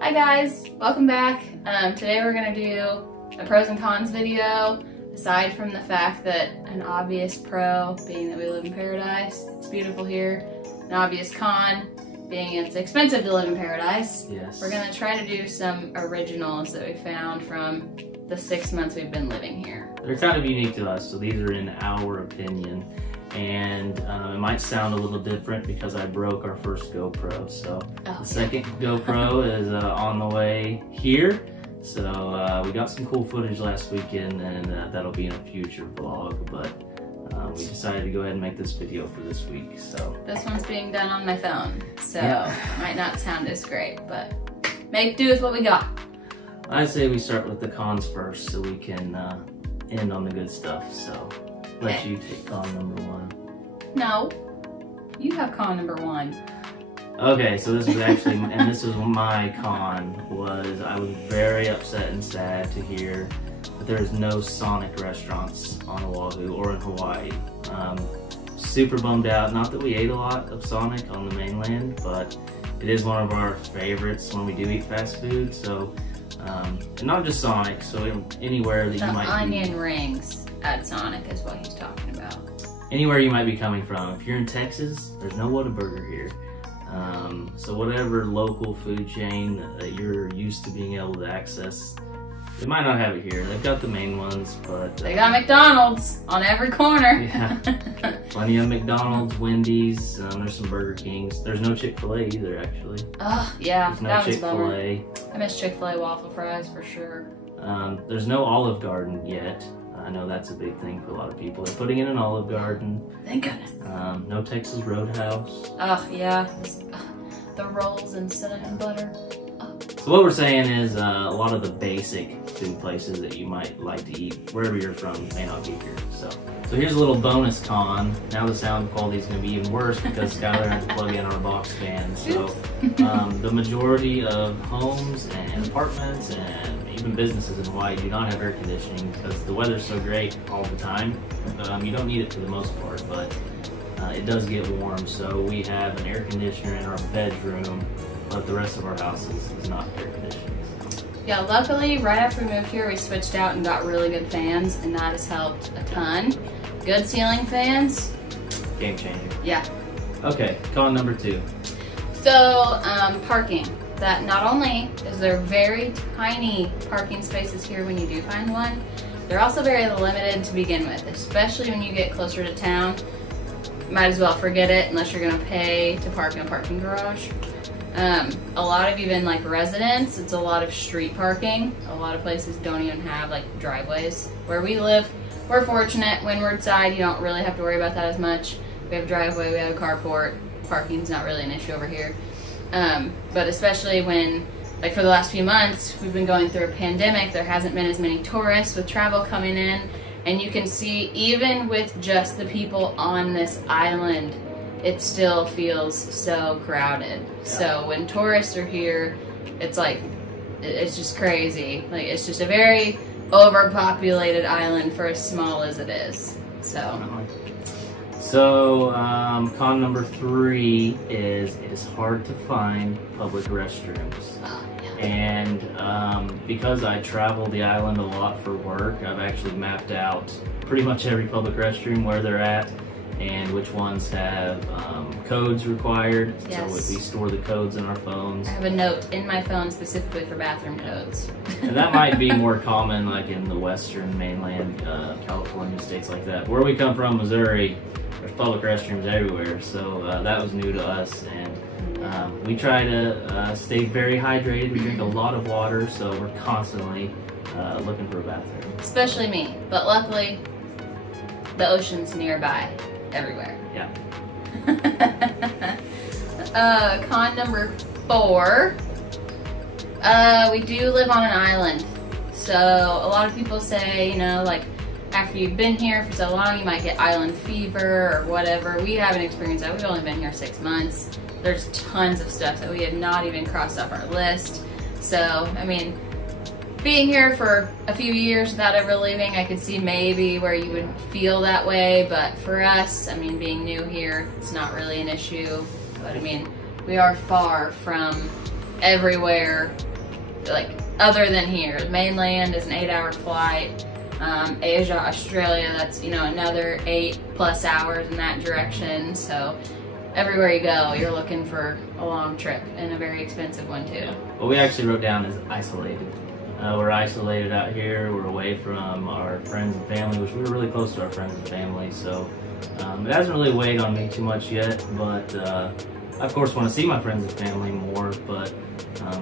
Hi guys, welcome back. Today we're gonna do a pros and cons video. Aside from the fact that an obvious pro being that we live in paradise, it's beautiful here. An obvious con being it's expensive to live in paradise. Yes. We're gonna try to do some originals that we found from the 6 months we've been living here. They're kind of unique to us, so these are in our opinion. And it might sound a little different because I broke our first GoPro. So the second GoPro is on the way here. So we got some cool footage last weekend, and that'll be in a future vlog. But we decided to go ahead and make this video for this week. So this one's being done on my phone, so it might not sound as great, but make do with what we got. I say we start with the cons first, so we can end on the good stuff. So. Let you take con number one. No, you have con number one. Okay, so this was actually, and this was my con, was I was very upset and sad to hear that there's no Sonic restaurants on Oahu or in Hawaii. Super bummed out, not that we ate a lot of Sonic on the mainland, but it is one of our favorites when we do eat fast food, so, and not just Sonic, so anywhere that you might be. Onion rings at Sonic is what he's talking about. Anywhere you might be coming from. If you're in Texas, there's no Whataburger here. So whatever local food chain that you're used to being able to access, they might not have it here. They've got the main ones, but... they got McDonald's on every corner. Yeah, plenty of McDonald's, Wendy's, there's some Burger Kings. There's no Chick-fil-A either, actually. Oh, yeah, there's no that was a bummer. Chick-fil-A. I miss Chick-fil-A waffle fries for sure. There's no Olive Garden yet. I know that's a big thing for a lot of people. They're putting in an Olive Garden. Thank goodness. No Texas Roadhouse. Oh, yeah. The rolls and cinnamon butter. Oh. So what we're saying is a lot of the basic food places that you might like to eat wherever you're from may not be here. So here's a little bonus con. Now the sound quality is going to be even worse because Skylar had to plug in our box fan. So the majority of homes and apartments and even businesses in Hawaii do not have air conditioning because the weather's so great all the time. You don't need it for the most part, but it does get warm. So we have an air conditioner in our bedroom, but the rest of our house is not air conditioned. Yeah, luckily, right after we moved here, we switched out and got really good fans, and that has helped a ton. Good ceiling fans. Game changer. Yeah. Okay, con number two. So, parking. That not only is there very tiny parking spaces here when you do find one, they're also very limited to begin with, especially when you get closer to town. Might as well forget it unless you're gonna pay to park in a parking garage. A lot of even like residents, it's a lot of street parking. A lot of places don't even have like driveways. Where we live, we're fortunate. Windward side, you don't really have to worry about that as much. We have a driveway, we have a carport. Parking's not really an issue over here. But especially when, like for the last few months, we've been going through a pandemic, there hasn't been as many tourists with travel coming in, and you can see even with just the people on this island, it still feels so crowded. Yeah. So when tourists are here, it's like, it's just crazy. Like it's just a very overpopulated island for as small as it is. So, con number three is it is hard to find public restrooms. Oh, yeah. And because I travel the island a lot for work, I've actually mapped out pretty much every public restroom, where they're at, and which ones have codes required. Yes. So if we store the codes in our phones. I have a note in my phone specifically for bathroom codes. And that might be more common like in the western mainland, California, states like that. Where we come from, Missouri, there's public restrooms everywhere, so that was new to us, and we try to stay very hydrated. We drink a lot of water, so we're constantly looking for a bathroom. Especially me, but luckily the ocean's nearby everywhere. Yeah. Con number four, we do live on an island, so a lot of people say, you know, like after you've been here for so long, you might get island fever or whatever. We haven't experienced that. We've only been here 6 months. There's tons of stuff that we have not even crossed off our list. So, I mean, being here for a few years without ever leaving, I could see maybe where you would feel that way, but for us, I mean, being new here, it's not really an issue. But I mean, we are far from everywhere, like other than here. Mainland is an 8-hour flight. Asia, Australia, that's, you know, another 8+ hours in that direction. So everywhere you go, you're looking for a long trip, and a very expensive one too. Yeah. What we actually wrote down is isolated. We're isolated out here. We're away from our friends and family, which we were really close to our friends and family. So it hasn't really weighed on me too much yet, but I of course want to see my friends and family more. But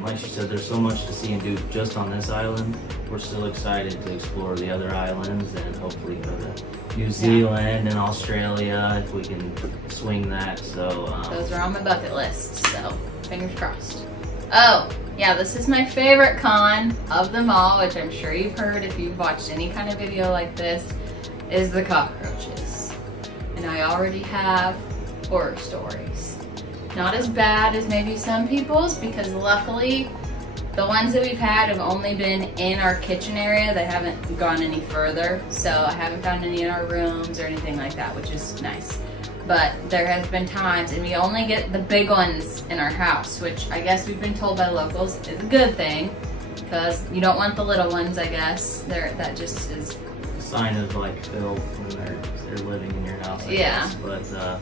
like she said, there's so much to see and do just on this island. We're still excited to explore the other islands and hopefully go to New Zealand and Australia if we can swing that. So those are on my bucket list, so fingers crossed. Oh yeah, this is my favorite con of them all, which I'm sure you've heard if you've watched any kind of video like this, is the cockroaches. And I already have horror stories. Not as bad as maybe some people's, because luckily the ones that we've had have only been in our kitchen area. They haven't gone any further, so I haven't found any in our rooms or anything like that, which is nice. But there has been times, and we only get the big ones in our house, which I guess we've been told by locals is a good thing, because you don't want the little ones, I guess. That just is a sign of like filth when they're living in your house, I guess. But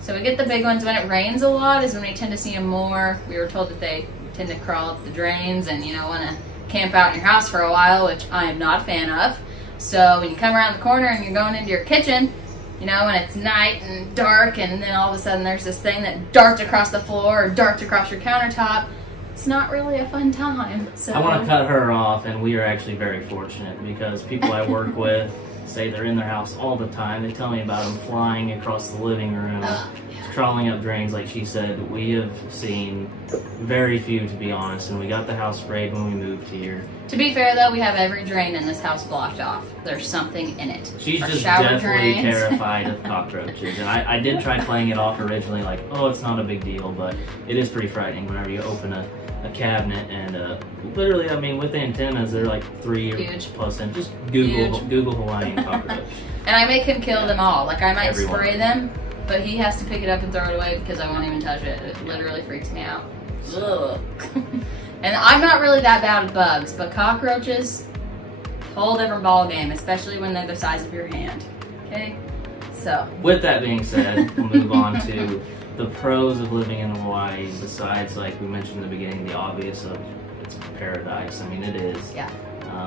so we get the big ones when it rains a lot, is when we tend to see them more. We were told that they tend to crawl up the drains and, you know, want to camp out in your house for a while, which I am not a fan of. So when you come around the corner and you're going into your kitchen, you know, when it's night and dark, and then all of a sudden there's this thing that darts across the floor or darts across your countertop, it's not really a fun time. So I want to cut her off, and we are actually very fortunate because people I work with say they're in their house all the time. They tell me about them flying across the living room, crawling up drains, like she said. We have seen very few, to be honest, and we got the house sprayed when we moved here. To be fair, though, we have every drain in this house blocked off. There's something in it. She's just definitely terrified of cockroaches, and I did try playing it off originally like, oh, it's not a big deal, but it is pretty frightening whenever you open a cabinet and literally, I mean, with the antennas, they're like 3 or plus, and just Google Hawaiian cockroach. And I make him kill them all. Like, I might spray them, but he has to pick it up and throw it away because I won't even touch it. It literally freaks me out. Ugh. And I'm not really that bad with bugs, but cockroaches, whole different ball game, especially when they're the size of your hand. Okay? So. With that being said, we'll move on to the pros of living in Hawaii, besides, like we mentioned in the beginning, the obvious of it's paradise. I mean, it is. Yeah.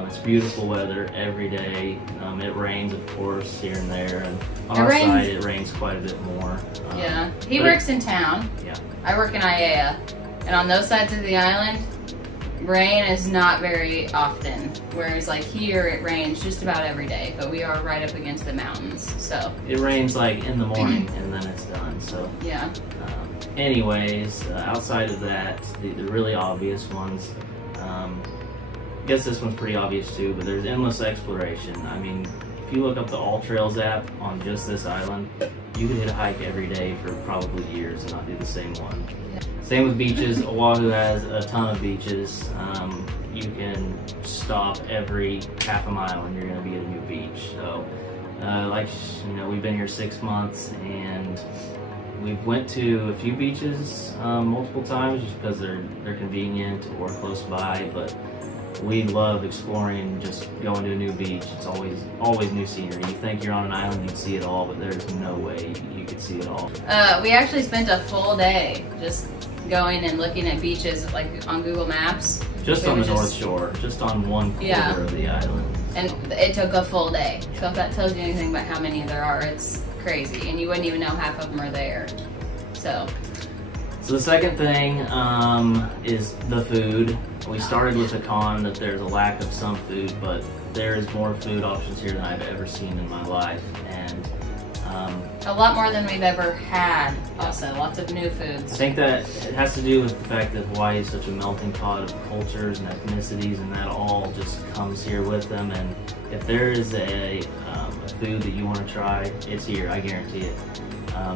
It's beautiful weather every day. It rains, of course, here and there. And on our side, it rains quite a bit more. Yeah. He works in town. Yeah. I work in Aiea. And on those sides of the island, rain is not very often. Whereas like here, it rains just about every day. But we are right up against the mountains, so. It rains like in the morning and then it's done, so. Yeah. Anyways, outside of that, the really obvious ones, I guess this one's pretty obvious too, but there's endless exploration. I mean, if you look up the All Trails app on just this island, you could hit a hike every day for probably years and not do the same one. Yeah. Same with beaches. Oahu has a ton of beaches. You can stop every half a mile and you're going to be at a new beach. So, like, you know, we've been here 6 months and we've went to a few beaches multiple times just because they're convenient or close by, but we love exploring, just going to a new beach. It's always new scenery. You think you're on an island, you'd see it all, but there's no way you could see it all. We actually spent a full day just going and looking at beaches, like on Google Maps. Just on the North Shore, just on one quarter of the island. And it took a full day. So if that tells you anything about how many there are, it's crazy. And you wouldn't even know half of them are there. So the second thing is the food. We started with a con that there's a lack of some food, but there is more food options here than I've ever seen in my life, and a lot more than we've ever had. Also, lots of new foods. I think that it has to do with the fact that Hawaii is such a melting pot of cultures and ethnicities, and that all just comes here with them. And if there is a food that you want to try, it's here. I guarantee it.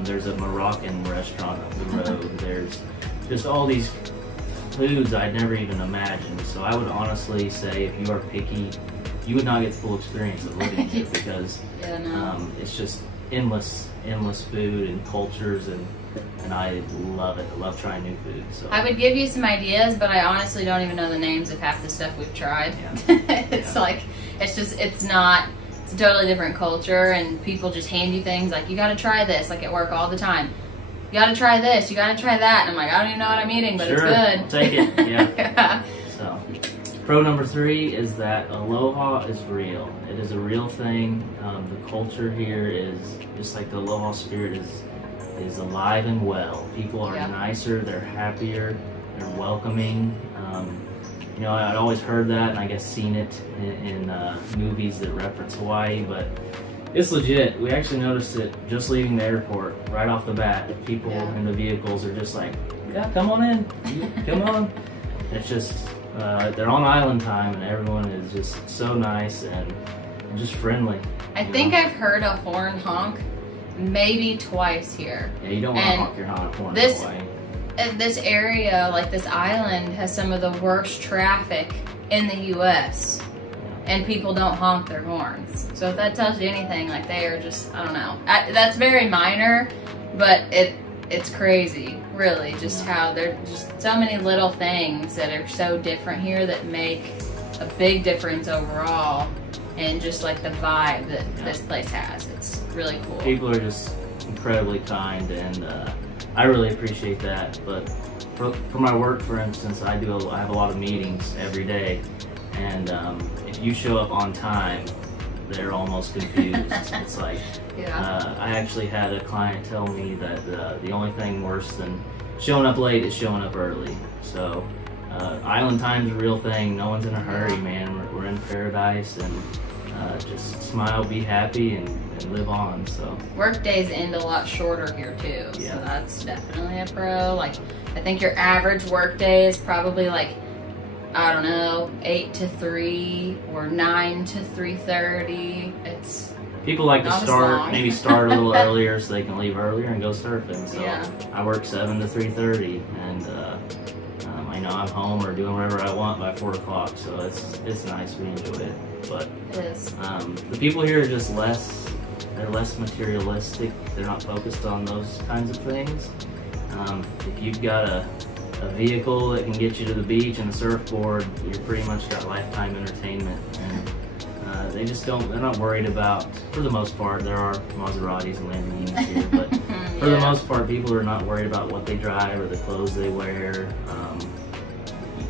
There's a Moroccan restaurant up the road. There's just all these foods I'd never even imagined. So I would honestly say if you are picky, you would not get the full experience of living here because it's just endless food and cultures, and and I love it. I love trying new food. So I would give you some ideas, but I honestly don't even know the names of half the stuff we've tried. Yeah. It's like, it's a totally different culture, and people just hand you things like, you gotta try this, like at work all the time. You gotta try this, you gotta try that, and I'm like, I don't even know what I'm eating, but sure, it's good. I'll take it, yeah. So, pro number 3 is that Aloha is real. It is a real thing. The culture here is, just like the Aloha spirit is alive and well. People are nicer, they're happier, they're welcoming. You know, I'd always heard that, and I guess seen it in movies that reference Hawaii, but it's legit. We actually noticed it just leaving the airport, right off the bat. People in the vehicles are just like, yeah, come on in, come on. It's just, they're on island time, and everyone is just so nice and just friendly. I think I've heard a horn honk maybe twice here. Yeah, you don't want to honk your horn this, in Hawaii. This area, like this island, has some of the worst traffic in the U.S. and people don't honk their horns. So if that tells you anything, like they are just, I don't know. That's very minor, but it's crazy, really, just how there's just so many little things that are so different here that make a big difference overall, and just like the vibe that this place has. It's really cool. People are just incredibly kind, and I really appreciate that. But for my work, for instance, I have a lot of meetings every day, and if you show up on time, they're almost confused. It's like, I actually had a client tell me that the only thing worse than showing up late is showing up early. So island time's a real thing. No one's in a hurry, man. We're in paradise, and just smile, be happy, and live on. So work days end a lot shorter here too, so that's definitely a pro. Like, I think your average work day is probably like, I don't know, 8 to 3 or 9 to 3:30. It's people like to start maybe start a little earlier so they can leave earlier and go surfing. So I work 7 to 3:30, and I know I'm home or doing whatever I want by 4 o'clock. So it's nice. We enjoy it. But it is. The people here are just they're less materialistic. They're not focused on those kinds of things. If you've got a vehicle that can get you to the beach and a surfboard, you're pretty much got lifetime entertainment. And they're not worried about, for the most part, there are Maseratis and Lamborghinis here, but for the most part, people are not worried about what they drive or the clothes they wear.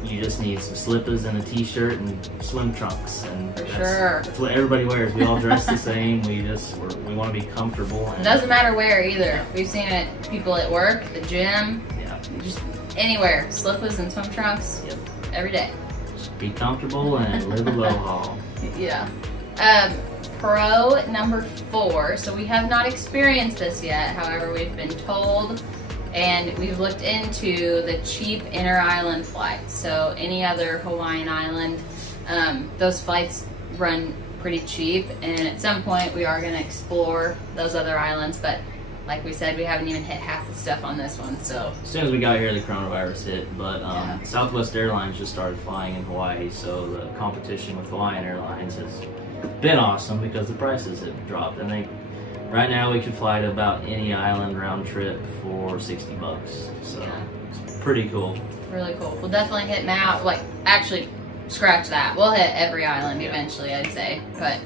You just need some slippers and a t-shirt and swim trunks, and that's what everybody wears. We all dress the same. We want to be comfortable. And it doesn't matter where either. We've seen it, people at work, the gym, just anywhere. Slippers and swim trunks, every day. Just be comfortable and live aloha. Pro number 4. So we have not experienced this yet. However, we've been told, and we've looked into the cheap inter-island flights. So any other Hawaiian island, those flights run pretty cheap, and at some point we are going to explore those other islands, but like we said, we haven't even hit half the stuff on this one. So as soon as we got here, the coronavirus hit, but Southwest Airlines just started flying in Hawaii, so the competition with Hawaiian Airlines has been awesome because the prices have dropped. I think right now we could fly to about any island round trip for $60, so it's pretty cool. Really cool. We'll definitely hit now. Like, actually, scratch that. We'll hit every island eventually, I'd say, but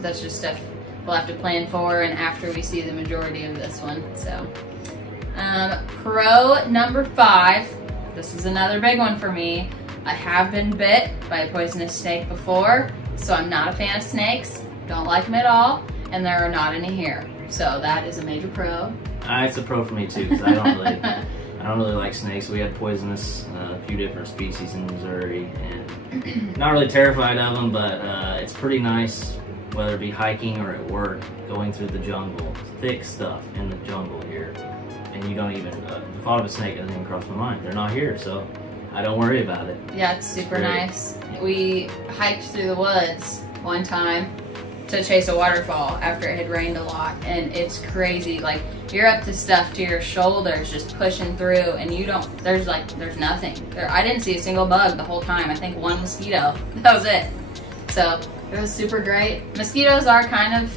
that's just stuff we'll have to plan for and after we see the majority of this one. So pro number 5, this is another big one for me. I have been bit by a poisonous snake before, so I'm not a fan of snakes, don't like them at all, and there are not any here, so that is a major pro. It's a pro for me too, because I don't really like snakes. We had poisonous, a few different species in Missouri, and not really terrified of them, but it's pretty nice, whether it be hiking or at work, going through the jungle. Thick stuff in the jungle here, and you don't even, the thought of a snake doesn't even cross my mind. They're not here, so I don't worry about it. Yeah, it's super nice. We hiked through the woods one time to chase a waterfall after it had rained a lot, and it's crazy. Like, you're up to stuff to your shoulders just pushing through, and you don't, there's nothing. I didn't see a single bug the whole time. I think one mosquito, that was it. So it was super great. Mosquitoes are kind of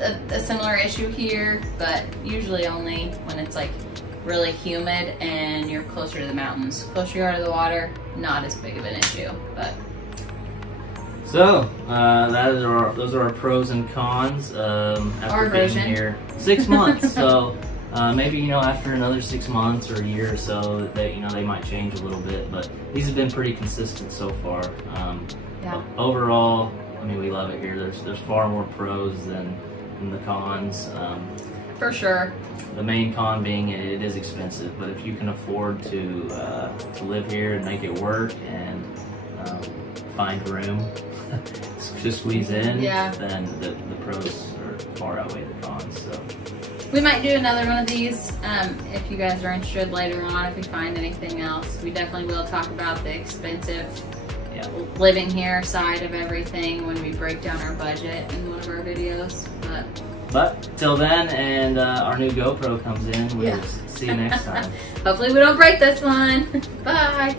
a similar issue here, but usually only when it's like really humid and you're closer to the mountains. Closer you are to the water, not as big of an issue. But so those are our pros and cons. After being here 6 months, so maybe after another 6 months or a year or so, they they might change a little bit. But these have been pretty consistent so far. Yeah. Overall, I mean, we love it here. There's far more pros than the cons. For sure. The main con being it is expensive, but if you can afford to live here and make it work and find room to squeeze in, then the pros far outweigh the cons. So we might do another one of these if you guys are interested later on. If we find anything else, we definitely will talk about the expensive living here side of everything when we break down our budget in one of our videos. But till then, and our new GoPro comes in, we'll see you next time. Hopefully we don't break this one. Bye.